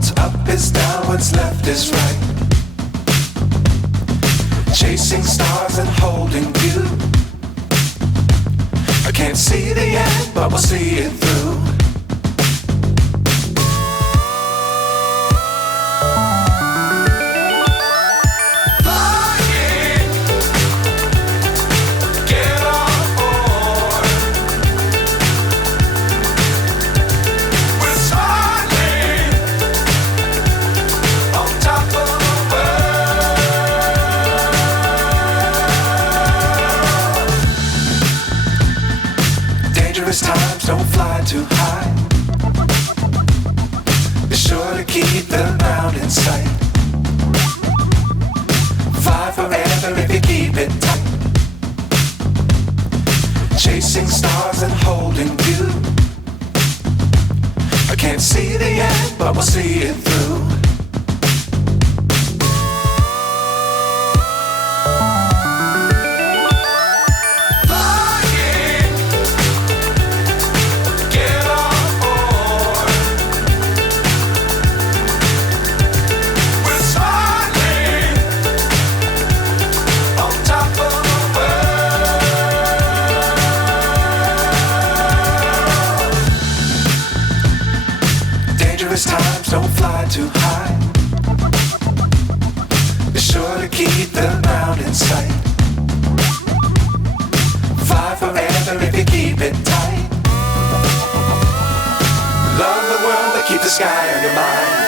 What's up is down, what's left is right. Chasing stars and holding you. I can't see the end, but we'll see it through. Times don't fly too high. Be sure to keep the ground in sight. Fly forever if you keep it tight. Chasing stars and holding you. I can't see the end, but we'll see it through. Times don't fly too high. Be sure to keep the ground in sight. Fly forever if you keep it tight. Love the world, but keep the sky on your mind.